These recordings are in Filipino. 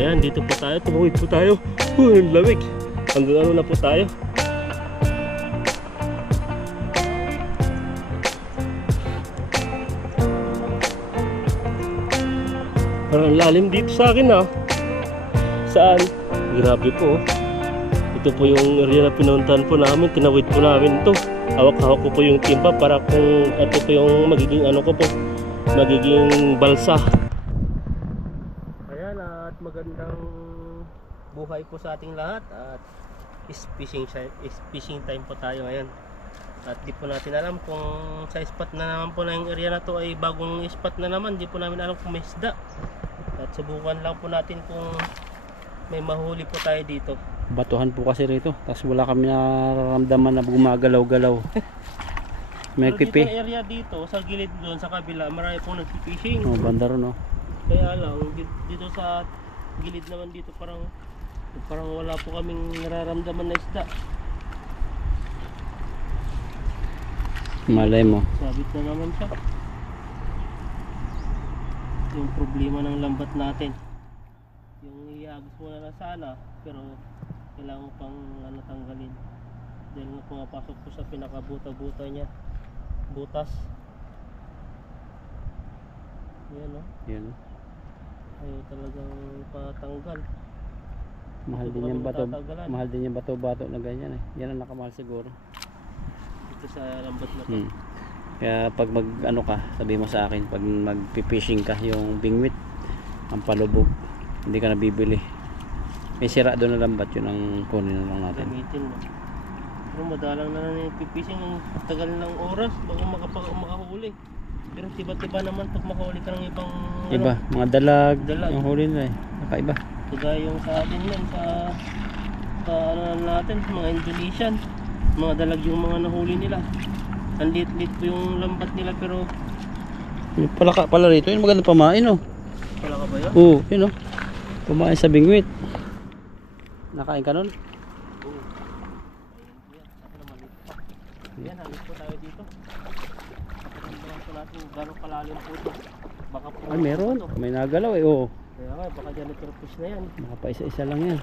Ayan, dito po tayo. Tumawid po tayo. Ang lamig. Hanggang ano na po tayo. Parang lalim dito sa akin ha. Saan? Grabe po. Ito po yung area na pinuntahan po namin. Tinawid po namin ito. Hawak-hawak ko po yung timba para kung ito po yung magiging ano ko po, magiging balsa. Ayan, at magandang buhay po sa ating lahat. At fishing time po tayo ngayon. At di po natin alam kung sa spot na naman po na yung area na to ay bagong spot na naman. Di po namin alam kung may isda. At subukan lang po natin kung may mahuli po tayo dito. Batuhan po kasi rito, tapos wala kami nararamdaman na gumagalaw-galaw. May pipi. Dito area dito, sa gilid doon, sa kabila, marami pong nagpipishing. Oh, banda ron, oh. Kaya lang, dito sa gilid naman dito, parang wala po kaming nararamdaman na isda. Malay mo. Sabit na naman siya. Yung problema ng lambat natin. Yung iagos mo na sana, pero kailangan pang tanggalin dahil nga pumapasok po sa pinakabuta-buta niya, butas. Yan o. Yan. Ayaw talagang patanggal. Mahal din yung bato. Mahal din yung bato-bato na ganyan eh. Yan ang nakamahal siguro. Ito sa lambat na to. Kaya pag ano ka, sabi mo sa akin, pag magpipishing ka, yung bingwit, ang palubog, hindi ka nabibili. May sira doon na lambat, yun ang kunin na lang natin. Gamitin mo. Pero madalang na pipishing ng tagal ng oras bago makahuli. Pero tiba-tiba naman pag makahuli ka ng ibang iba, mga dalag, yung huli na eh. Nakaiba. Kagaya yung sa atin yan, sa ano natin, mga Indonesian. Mga dalag yung mga nahuli nila. Ang lit-lit po yung lambat nila pero Palaka pala rito, yun maganda pamain oh. Palaka ba yun? Oo, yun oh. Pamain sa bingwit. Nakain ka nun? Oo. Yan, halos po tayo dito. Kapag po natin gano'ng kalalim po ito. Baka po ay meron, may nagalaw eh oh. Kaya nga, baka janitor fish na yan. Baka pa isa-isa lang yan.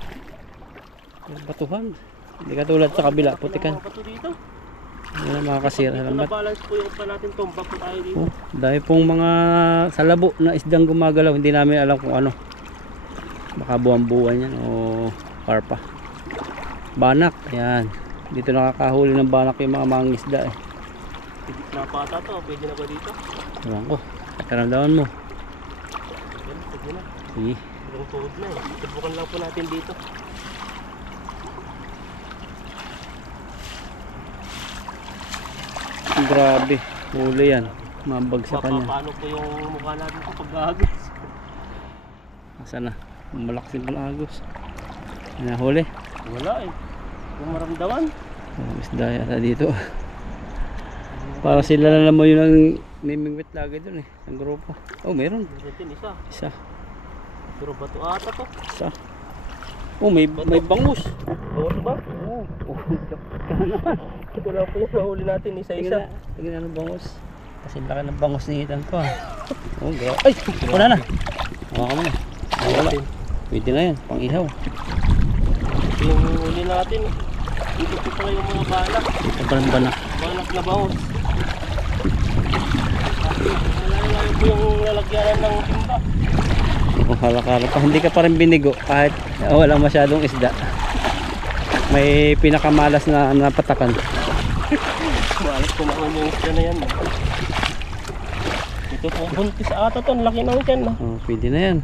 Batuhan. Hindi ka tulad sa kabila, putikan. Mga bato dito. Yan ang makakasira sa lambat. Na-balance po yung pa natin tumbak po tayo dito. Oh, dahil pong mga salabo na isdang gumagalaw, hindi namin alam kung ano. Baka buwan-buwan yan o karpa. Banak, yan. Dito nakakahuli ng banak yung mga mangisda eh. Napata to, pwede na ba dito? Ewan ko, karamdaman mo. Yan, pwede na. Sige. Yung tuhod na eh. Subukan lang po natin dito. Grabe, huli yan. Mabagsakan yan. Paano po yung mukha natin po pag-agos? Asa na? Malakas yung palagos. Nahuli. Wala eh. Yung maramdaman. Isda yata dito. Para sila na naman yun ang mimingwit lagi dun eh. Ang grupo. Oh, meron. Meron isa. Isa. Pero bato ata to. Isa. Oh, may bangus. Bangus ba? Oo. Oh, Ito lang po yung nahuli natin isa-isa. Tingnan ang bangus. Kasi laki ng bangus ni Ethan ko ah. Oh, grabe. Ay! Wala na. Hawakan mo na. Wala. Pwede na yan. Pang ihaw. Yung huli natin. Dito po pala yung mga banak. Banak. Banak na bangus. Malalayo po yung lalagyanan ng timba. Oh, halakala pa. Hindi ka pa rin binigo kahit wala masyadong isda. May pinakamalas na napatakan. Malas kumakan yung isda na yan. Ito po buntis ata to. Laki na yan. Oh, pwede na yan.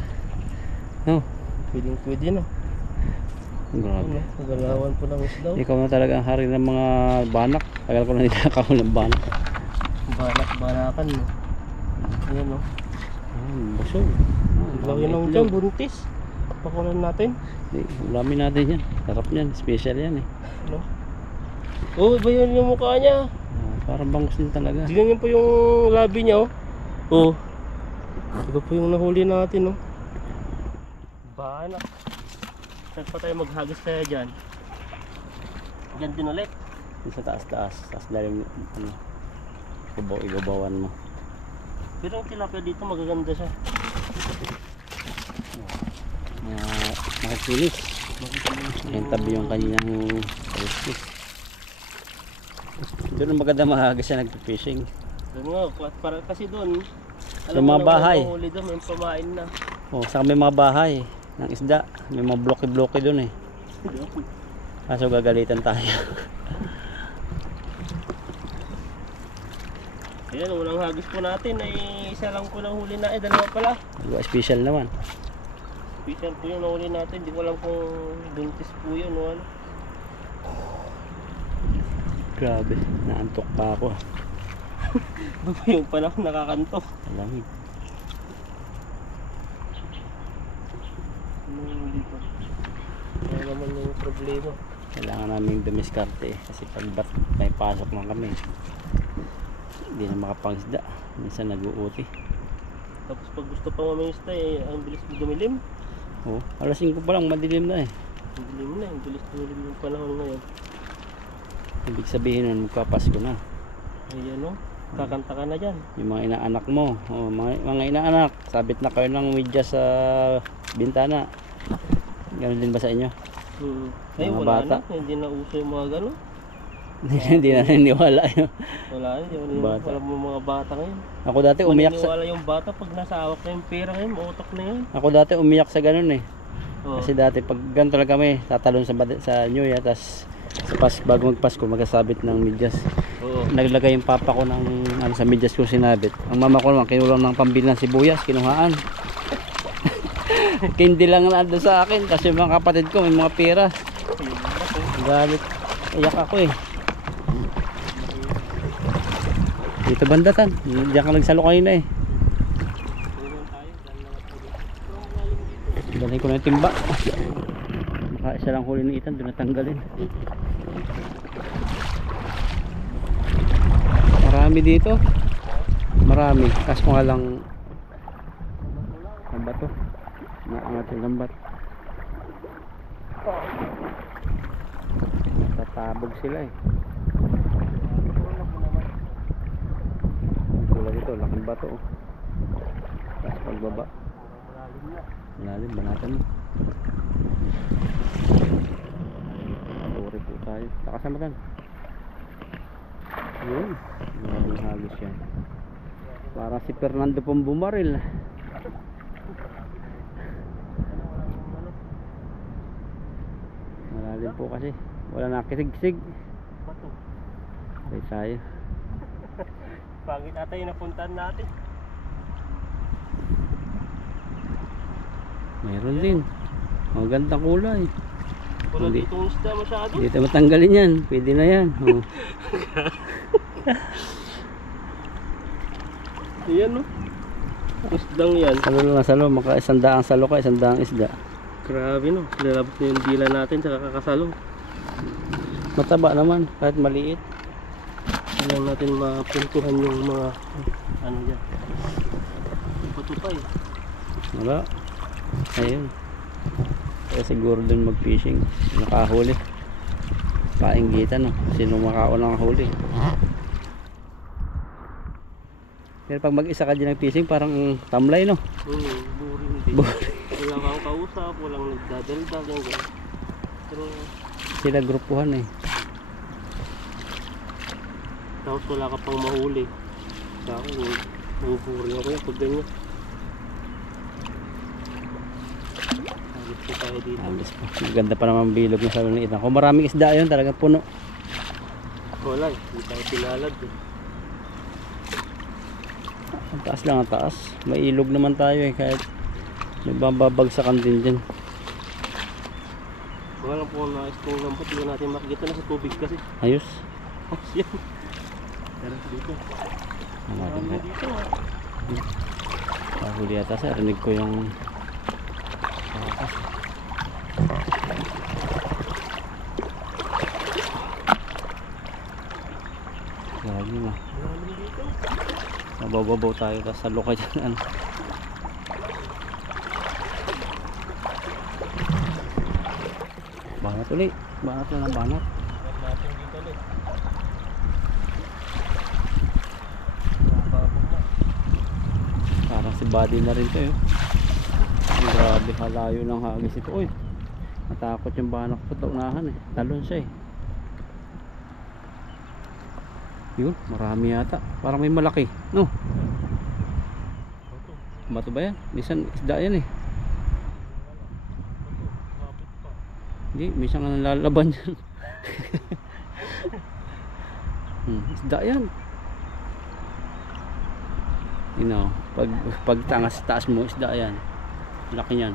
No. Pwede na. Grabe. Nagalawan po ng isda. Ikaw na talaga ang hari ng mga banak. Tagal ko na hindi nakakahuli ng banak. Banakan no. Ayan no. Busog. Laki ng dyan, buntis. Pakulan natin. Ulamin natin yan. Sarap yan. Special yan eh. Ano? Oh, iba yun yung mukha niya. Parang bangus din talaga. Tignan niyo po yung labi niya oh. Oh. Iba po yung nahuli natin oh. Banak. Saan pa tayo maghagis kaya dyan? Dyan din ulit. Sa taas-taas. Taas dahil ano, igabawan mo. Pero ang tilapia dito magaganda siya. Linis. Yung tabi yung kanyang kaliskis. Doon ang maganda maaga siya nagpipishing. Doon nga, para kasi doon, May mga bahay. Huli doon, may pamain na. Oh, saka may mga bahay ng isda. May mga bloke-bloke doon eh. Kaso gagalitan tayo. Ayan, unang hagis po natin ay isa lang po na huli na, dalawa pala. Special naman. Special po yung nahuli natin, hindi ko alam kung buntis po yun o ano. Grabe, naantok pa ako. Baba yung panahon nakakanto. Alamig. Ano dito? Kaya naman yung problema. Kailangan namin dumiskarte kasi pag may pasok na kami, hindi na makapangisda. Minsan nag-uuti. Tapos pag gusto pa mamingista eh, ang bilis dumilim. Oh, alas 5 pa lang madilim na eh. Ang dilim na, ang bilis dumilim yung panahon ngayon. Ibig sabihin nun magpapasko na. Ayan o, kakanta ka na dyan. Yung mga inaanak mo, oh, mga inaanak, sabit na kayo ng medyas sa bintana. Ganun din ba sa inyo? Ay, Mga wala bata. na, hindi na uso yung mga gano'n. Hindi na naniwala yun. Wala na, hindi Bata. wala mo mga bata ngayon. Ako dati umiyak sa Maniniwala yung bata pag nasa hawak na yung pera ngayon, mautak na yun. Ako dati umiyak sa ganun eh. Oh. Kasi dati pag ganito lang kami, tatalon sa New Year, tas bago magpasko magasabit ng medyas. Oo. Naglagay yung papa ko ng sa medyas ko sinabit. Ang mama ko naman kinulang ng pambili ng sibuyas, kinuhaan. Kindi lang na doon sa akin kasi yung mga kapatid ko may mga pera. Galit. Iyak ako eh. Dito bandatan. Diyan ka nagsalo kanina eh. Dalhin ko na yung timba. Baka isa lang huli ng Ethan, doon natanggalin. Marami dito. Marami. Kaso nga lang lambat to. Naangat yung lambat. Tatabog sila eh. Tulad dito, laking bato oh. Tapos pagbaba. Malalim, banatan mo. Puri po tayo. Nakasama tan. Yun. Maraming halos yan. Para si Fernando pong bumaril. Malalim po kasi. Wala nakisig-sig. Bato. Ay tayo. Pangit ata yung napuntahan natin. Meron din. Magandang kulay. Wala Hindi. dito isda masyado. Dito matanggalin yan. Pwede na yan. Oh. Ayan no. Isdang yan. Salo na salo. Maka 100 salo ka, 100 isda. Grabe no. Lalabas na yung dila natin sa kakasalo. Mataba naman. Kahit maliit. Kailangan natin mapuntuhan yung mga ano dyan. Bato pa eh. Wala. Ayun. Kaya siguro dun mag-fishing. Nakahuli. Painggitan no. Sino makaunang huli. Pero pag mag-isa ka dyan nag-fishing, parang tamlay no. Boring din. Wala kang kausap, walang nagdadaldal yung gano'n. Pero Sila grupuhan eh. tapos wala ka pang mahuli. Sa akin, boring ako yung pag ganyan. Agit po tayo dito. Alis pa. Maganda pa naman bilog na salo ng Ethan. Kung maraming isda yun, talagang puno. Wala eh, hindi tayo pinalad eh. Ang taas lang ang taas. May ilog naman tayo eh. Kahit nagbabagsakan din dyan. Wala lang po kung nais kong lambot. Hindi natin makikita na sa tubig kasi. Ayos. Oh, yan. Tara dito. Marami Dito ah. Huli yata sa rinig ko yung grabe na. Marami dito. Mabababaw tayo tapos sa luka dyan. Banat ulit. Banat na ng banat. Huwag natin dito ulit. Parang si body na rin to eh. Grabe halayo ng hagis ito. Uy, Natakot yung banak ko sa unahan eh. Talon siya eh. Yun, marami yata. Parang may malaki. No? Bato ba yan? Minsan isda yan eh. Hindi, minsan nga nalalaban yan. Isda yan. You know, pag taas mo, isda yan. Laki yan.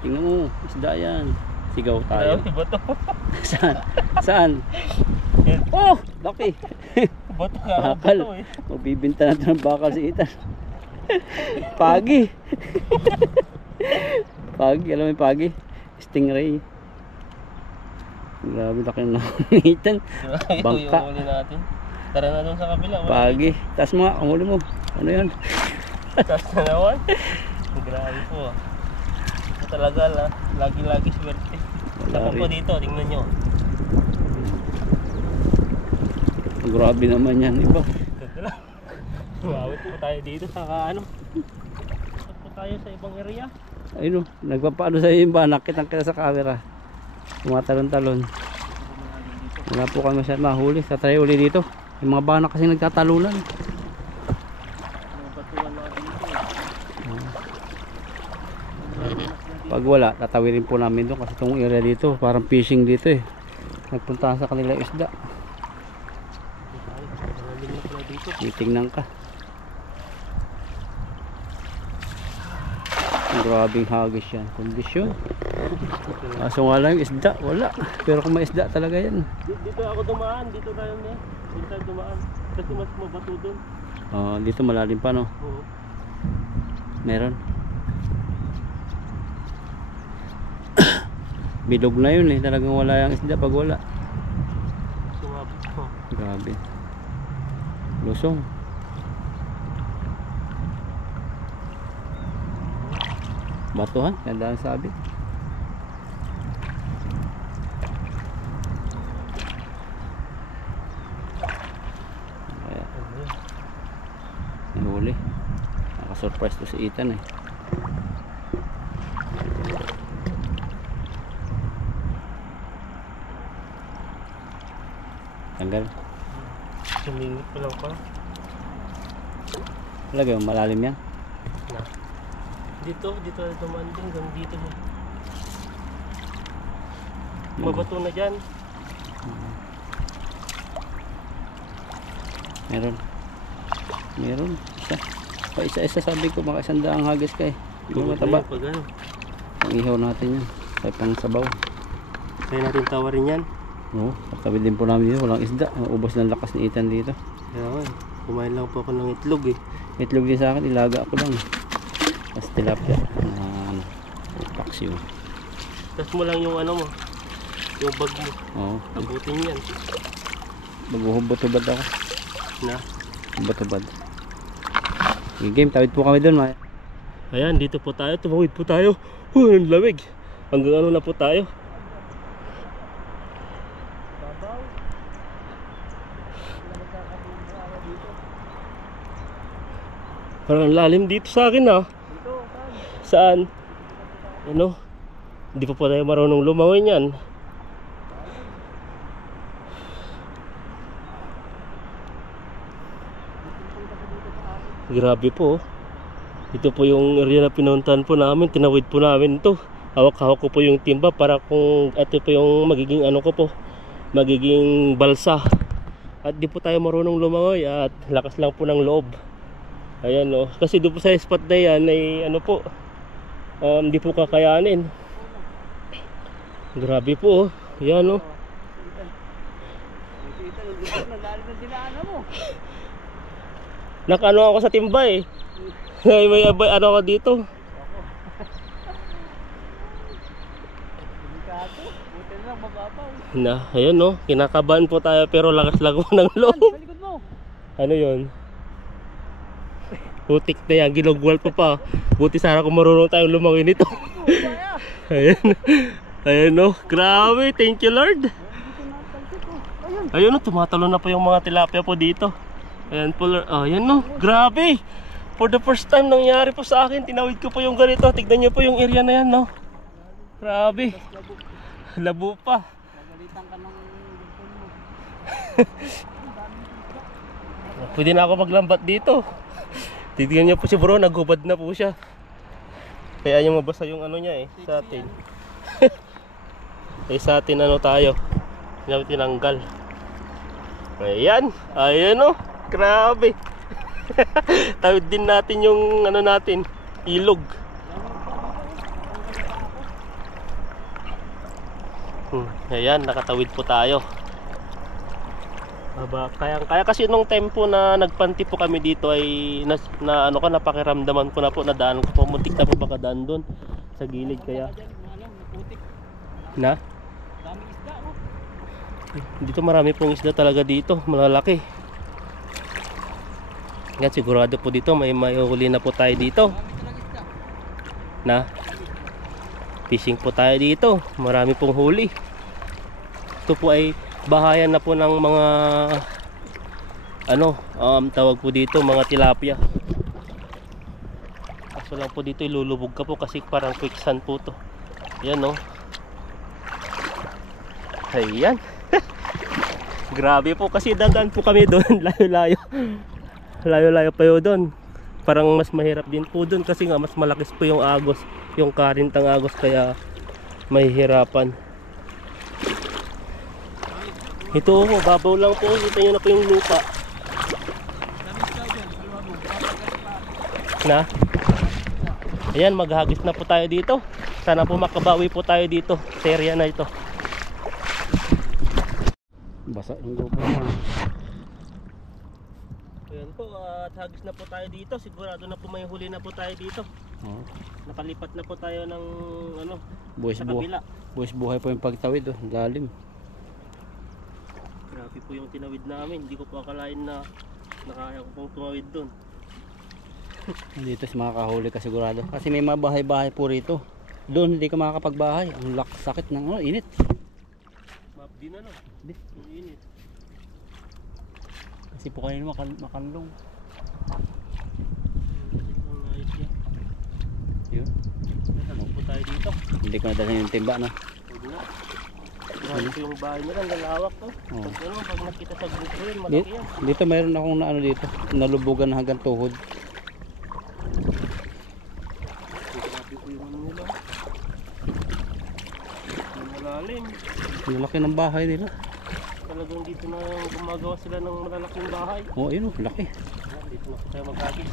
Tingnan mo, isda yan. Sigaw tayo. Saan? Saan? Oh! Laki! Bato ka. Bakal. Magbibinta natin ng bakal si Ethan. Pagi! Pagi, alam mo yung pagi? Stingray. Grabe laki na Ethan. Bangka. Yung uli natin. Tara na doon sa kabila. Pagi. Taas mo nga, ang huli mo. Ano yan? Taas na naman. Grabe po. Ito talaga lagi-lagi swerte. Tapos po dito, tingnan nyo. Grabe naman yan, iba. Ganda lang. Umawit po tayo dito sa ano. Pasok po tayo sa ibang area. Ayun o, nagpapaano sa iyo yung banak. Kitang-kita sa camera. Tumatalon-talon. Wala po kami masyadong mahuli. Tatry uli dito. Yung mga banak kasi nagtatalunan. Mga batuan na dito. Pag wala, tatawirin po namin doon kasi itong area dito, parang fishing dito eh. Nagpunta sa kanila isda. Titingnan ka. Grabing hagis yan. Kondisyon. Kaso nga lang isda, wala. Pero kung may isda talaga yan. Dito ako dumaan, dito tayo na. Dito tayo dumaan. Kasi mas mabato doon. Dito malalim pa no? Oo. Meron. Bilog na yun eh. Talagang wala yung isda pag wala. Sumabit ko. Grabe. Lusong. Batuhan, ganda ang sabit. Kaya nahuli. Nakasurprise to si Ethan eh. Tanggal. Sumingit pa lang pa. Lagay mo, malalim yan. Na. Dito dumaan din hanggang dito. Mabato na dyan. Meron. Isa. Pa isa-isa sabi ko, maka isandaang hagis ka eh. Yung mataba. Pag ano. Ang ihaw natin yan. Kaya pang sabaw. Kaya natin tawarin yan. Oo, pagtabi din po namin dito, walang isda. Ubos ng lakas ni Ethan dito. Kaya nga, kumain lang po ako ng itlog eh. Itlog din sa akin, ilaga ako lang. Tapos tilapia. Paksiw. Tapos mo lang yung ano mo, yung bag mo. Oo. Abutin yan. Maghuhubot-hubad ako. Na. Hubot-hubad. Game, tawid po kami doon. Ayan, dito po tayo. Tumawid po tayo. Ang lamig. Hanggang ano na po tayo. Parang lalim dito sa akin ah. Saan? Ano? Hindi pa po tayo marunong lumawin yan. Grabe po. Ito po yung area na pinuntahan po namin. Tinawid po namin ito. Hawak-hawak ko po yung timba para kung ito po yung magiging ano ko po, magiging balsa. At di po tayo marunong lumangoy at lakas lang po ng loob. Ayan o, kasi doon po sa spot na yan ay ano po, di po kakayanin. Grabe po o, yan o. Nakano ako sa timba eh. May ano ako dito. Na, ayan o, kinakabahan po tayo pero lakas lang po ng loob. Ano yun? Putik na yan, ginugwal pa. Buti sana kung marunong tayong lumangin nito. Ayan. Ayan o, grabe, thank you Lord. Ayun o, tumatalo na po yung mga tilapia po dito. Ayan po, ayan o, grabe. For the first time nangyari po sa akin, tinawid ko po yung ganito. Tignan nyo po yung area na yan no. Grabe. Labo pa. Pagalitan ka ng gumpon mo. Pwede na ako maglambat dito. Titignan niyo po si bro, naghubad na po siya. Kaya yung mabasa yung ano niya sa atin. Sa atin ano tayo. Tinanggal. Ayan. Ayan grabe. Tawid din natin yung ano natin, ilog. Ayan, nakatawid po tayo. Kaya kasi nung tempo na nagpanti po kami dito ay napakiramdaman ko na po, nadaan ko po, muntik na po makadaan doon sa gilid. Kaya na daming isda, no? dito marami pong isda talaga dito, malalaki. Yan, sigurado po dito may huli na po tayo dito. Na fishing po tayo dito, marami pong huli. Ito po ay bahayan na po ng mga tawag po dito, mga tilapia. Kaso lang po dito ilulubog ka po kasi parang quicksand po to. Ayan ayan. Grabe po kasi dadaan po kami doon layo-layo pa yun doon. Parang mas mahirap din po doon kasi nga mas malakis po yung agos, yung current ng agos, kaya mahihirapan. Ito babaw lang po, kita nyo na po yung lupa. Na? Ayan, maghagis na po tayo dito. Sana po makabawi po tayo dito sa area na ito. Basa yung lupa. Ayan po, at hagis na po tayo dito. Sigurado na po may huli na po tayo dito. Nakalipat na po tayo ng sa kabila. Buhay po yung pagtawid, lalim. Grabe po yung tinawid namin. Hindi ko po akalain na nakaya ko pong tumawid doon. Dito sa mga kahuli ka sigurado. Kasi may mga bahay-bahay po rito. Doon hindi ka makakapagbahay. Ang sakit ng init. Map din ang init. Kasi po kanina makanlong. Yun. Ano po tayo dito? Hindi ko nadalhin yung timba, no? Pwede na. Grabe po yung bahay nila, lalawak to. Pag nakita sa grupo yun, malaki yan. Dito mayroon akong dito, nalubugan hanggang tuhod. Grabe po yung nila. Malalim. Malaki ng bahay nila. Talagang dito na gumagawa sila ng malalaking bahay. Yun laki. Dito na po tayo maghagis.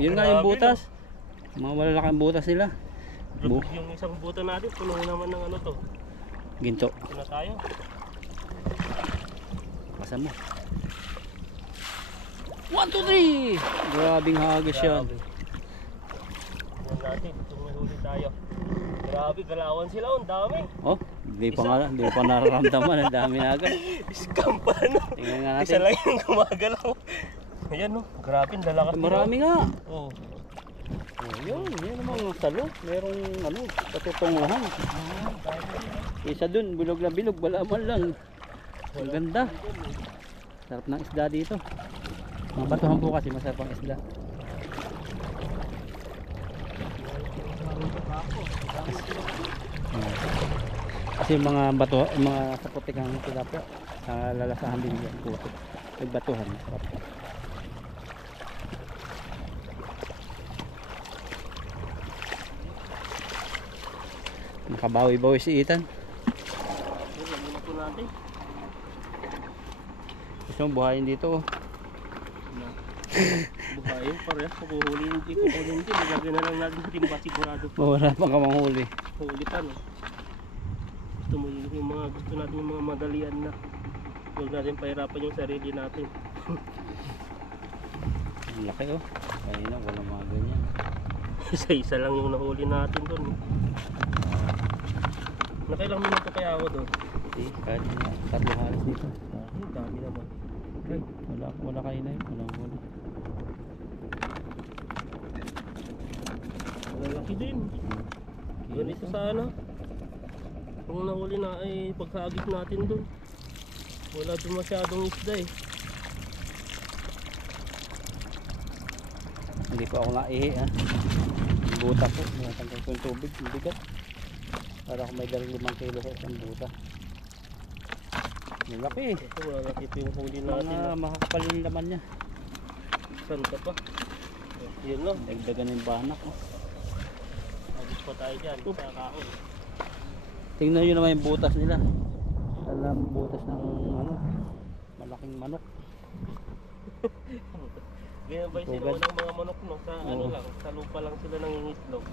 Yun nga yung butas. Mga malalaking butas nila. Yung isang buto natin, puno naman ng Ginto. Ito na tayo. Pasan mo. 1, 2, 3! Grabing hagis yan. Tignan natin kung may huli tayo. Grabe, galawan sila, ang dami. Hindi pa nararamdaman, ang dami na agad. Scam pa Tingnan nga natin. Isa lang yung gumagalaw. Ayan grabe, lalakas. Marami nga. Yun namang salo. Merong patutunguhan. Isa dun, bilog na bilog, balaman lang. Ang ganda. Sarap ng isda dito. Mga batuhan po kasi masarap ang isda. Kasi mga bato, mga saputik ang tilapia, lalasahan din yung puto. Nagbatuhan, sarap. Nakabawi-bawi si Ethan. Gusto mong buhayin dito Buhayin parehas, kukuhulihin din. Magagana lang natin timba sigurado. Wala pa ka manghuli. Huli pa Ito mo yung mga gusto natin, yung mga madalian na. Huwag natin pahirapan yung sarili natin. Ang laki kanina walang mga ganyan. Isa-isa lang yung nahuli natin doon. Nakailang minuto kaya ako doon? Kahit tatlo halos dito. Dami naman. Wala kanina walang huli. Malalaki din. Ganito sana. Kung nahuli na ay pagkaagit natin doon. Wala doon masyadong isda Hindi po ako naihi ha. Buta po. Natanggal ko yung tubig. Yung bigat. Para kung may dalang 5 kilo sa isang buta. Yung laki eh. Ito, malaki po yung huli natin. Mga makakapal yung laman niya. Saan ka pa? Yun no. Dagdagan yung banak. Oh. Abis pa tayo dyan. Sa kaon. Tingnan nyo naman yung butas nila. Alam, butas ng ano, malaking manok. Ganyan ba yung sinuwa ng mga manok no? Sa ano lang, sa lupa lang sila nangingislog.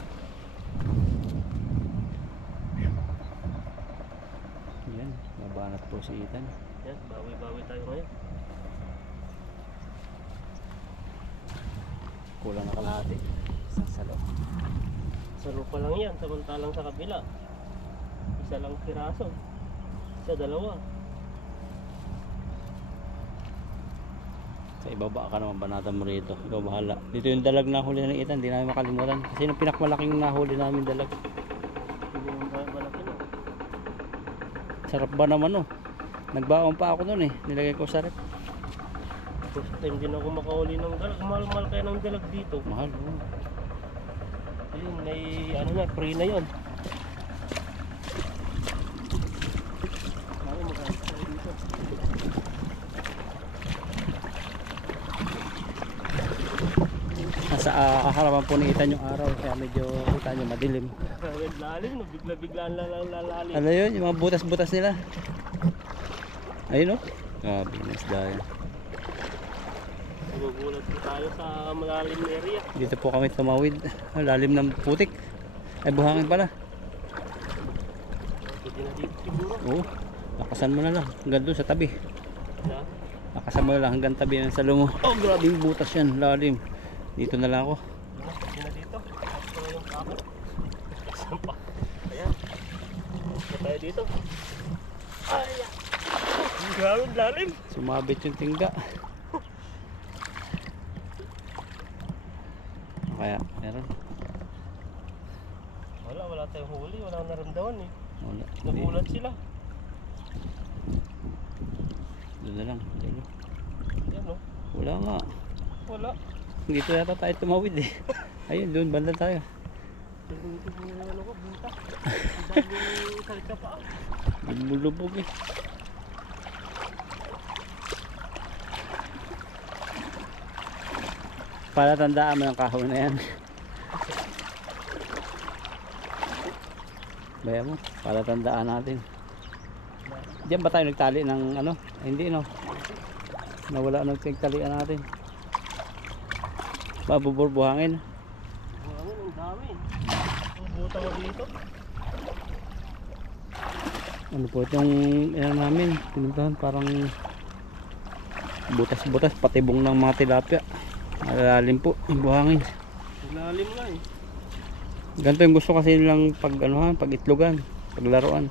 Yan, mabanat po si Ethan. Yan, bawi-bawi tayo ngayon. Kulang na kalahati. Sasalo. Sa lupa lang yan, samantalang sa kabila. Isa lang piraso. Isa, dalawa. Sa ibaba ka naman banatan mo rito. Ikaw bahala. Dito yung dalag na huli ng Ethan, hindi namin makalimutan. Kasi yung pinakmalaking nahuli namin dalag. Hindi yung malaki no. Sarap ba naman oh. Nagbaon pa ako nun eh. Nilagay ko sa rep. First time din ako makahuli ng dalag. Mahal-mahal kayo ng dalag dito. Mahal oh. Ayun, may ano na, free na yun. Ay, magkakalit tayo dito. Nasa harapan po ni Ethan yung araw. Kaya medyo kita nyo madilim. Lalim, no? Bigla-biglaan lalalim. Ano yun? Yung mga butas-butas nila. Ayun oh. Grabe, nasda yan. Magugulat po tayo sa malalim na area. Dito po kami tumawid. Lalim ng putik. Ay buhangin pala. Pwede na dito siguro. Oo. Lakasan mo na lang. Hanggang doon sa tabi. Na? Lakasan mo na lang hanggang tabi ng salo mo. Oh grabe yung butas yan. Lalim. Dito na lang ako. Pwede na dito. Tapos na yung kako. Saan pa? Ayan. Pwede tayo dito. Ayan. Grabe lalim. Sumabit yung tingga. Kaya meron. Wala tayong huli. Wala naramdaman eh. Wala. Nagulat sila. Doon na lang. Dulo. Yan no. Wala nga. Wala. Dito yata tayo tumawid eh. Ayun doon banda tayo. Dito po yung ano ko. Bunta. Ang dami salita pa. Lubog eh. Para tandaan mo yung kahon na yan. Baya mo, para tandaan natin. Diyan ba tayo nagtali ng ano? Ay, hindi no. Nawala nagtalian natin. Buhangin. Buhangin ang dami. Ang buta mo dito. Ano po itong ilan namin? Pinuntahan parang butas-butas patibong ng mga tilapia. Malalim po yung buhangin. Lalim nga eh. Ganito yung gusto kasi nilang pag anuhan, pag itlogan, paglaruan.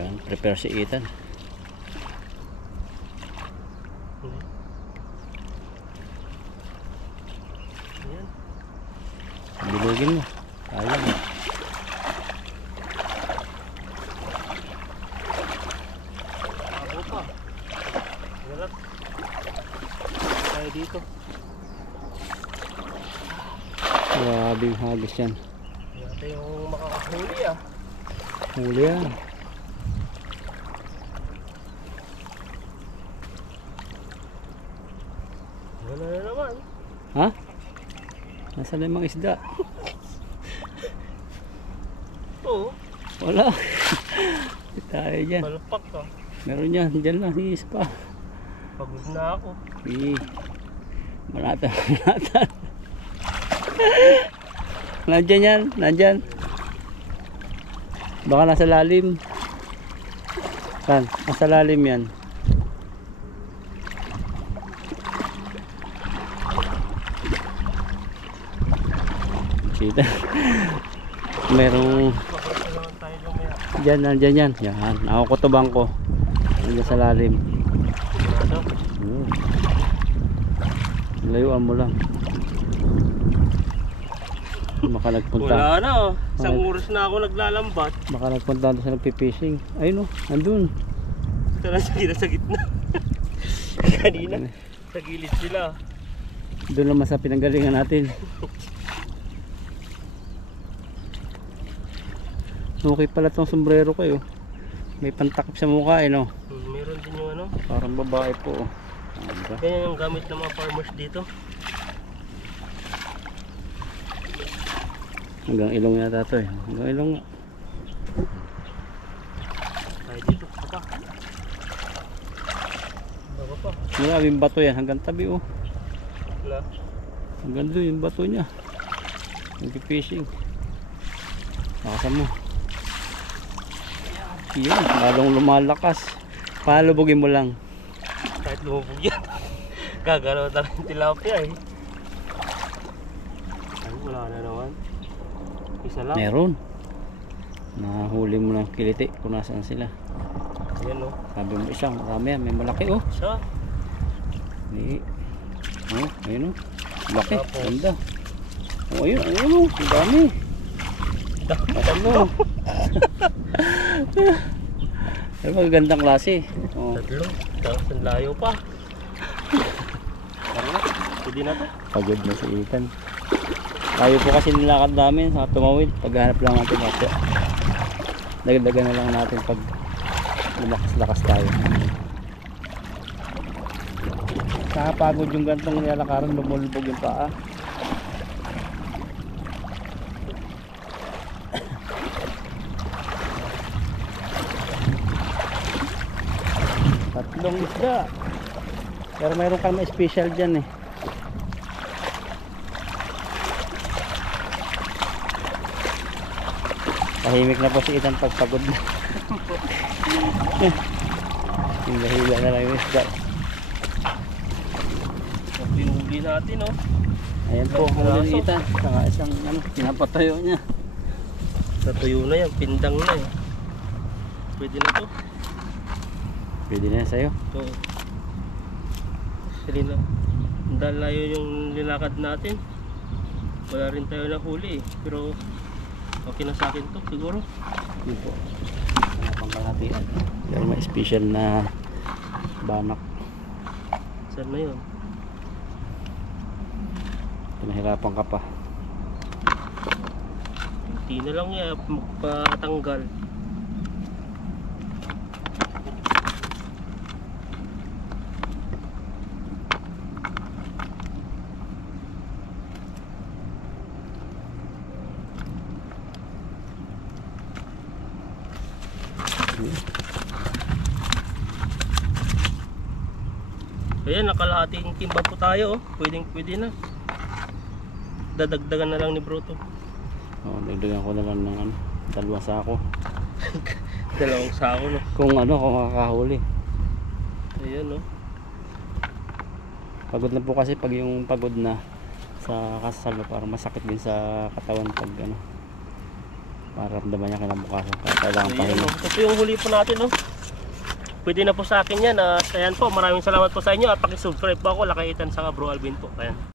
Yan, prepare si Ethan. Ayan. Bilugin mo. Ayan. Ako pa. Galat. Tayo dito. Grabe yung hagis yan. Yata yung makakahuli ah. Huli yan. Wala na naman. Ha? Nasaan na yung mga isda? Oo. Wala. Tayo dyan. Palpak ka. Meron yan. Dyan lang. Hihis pa. Pagod na ako. Manatan. Manatan. Nandyan yan. Nandyan. Baka nasa lalim. Saan? Nasa lalim yan. Kita. Merong Pagod na naman tayo lumaya. dyan, nandyan yan. Yan. Nakakutubang ko. Nandyan sa lalim. Ano? Layuan mo lang. Baka nagpunta. Wala na oh. Isang oras na ako naglalambat. Baka nagpunta doon sa nagpipishing. Ayun o, nandun. Ito na sa gitna. Kanina, sa gilid sila. Doon naman sa pinanggalingan natin. Okay pala tong sombrero kayo. May pantakip sa mukha no? Meron din yung ano. Parang babae po. Diba? Ganyan yung gamit ng mga farmers dito. Hanggang ilong yata to eh. Hanggang ilong nga. Tayo dito, pa. Baba pa. Maraming bato yan. Hanggang tabi oh. Wala. Hanggang doon yung bato niya. Nag-fishing. Nakasan mo. Yun, lalong lumalakas. Palubugin mo lang. Kahit lumubog yan. Gagalaw talaga yung tilapia eh. Ay, wala na naman. Isa lang. Meron. Nahuli mo ng kiliti kung nasaan sila. Ayan o. Sabi mo isang marami yan. May malaki oh. Isa. Hindi. Oh, ayun oh. Laki. Tapos. Ganda. Oh, ayun. Ayun oh. Ang dami. Tatlo. Ay, magagandang klase. Oh. Tatlo. Tapos ang layo pa. Tara na. Pwede na to. Pagod na si Ethan. Tayo po kasi nilakad namin sa tumawid. Paghanap lang natin kasi dagdagan na lang natin pag lumakas-lakas tayo. Nakapagod yung gantong nilalakaran, lumulubog yung paa. Tatlong isda. Pero mayroon kang special dyan eh. Tahimik na po si Ethan pagpagod na. Hila-hila na lang yung isda. Pinuli natin o. Ayan po, huli ni Ethan. Saka isang ano, pinapatayo niya. Natuyo na yan. Pindang na eh. Pwede na to. Pwede na yan sa'yo. Ito. Salina. Dahil layo yung nilakad natin. Wala rin tayo nahuli eh. Pero okay na sa akin to siguro. Yun po. Mga pangkalatian. Pero may special na banak. Saan na yun? Pinahirapan ka pa. Hindi na lang yan. Magpatanggal. Ayan, nakalahating timba po tayo oh. Pwede na. Dadagdagan na lang ni Bruto. Oh, dagdagan ko na lang ng ano, 2 sako. 2 sako no. Kung makakahuli. Ayan oh. Pagod na po kasi pag yung pagod na sa kasalo, parang masakit din sa katawan pag ano. Para ramdaman niya kinabukasan. Kailangan pa Ayan rin. oh. Ito yung huli po natin oh. Pwede na po sa akin yan. Ayan po, maraming salamat po sa inyo at pakisubscribe po ako. Lakay Ethan sa Bro Alvin po. Ayan.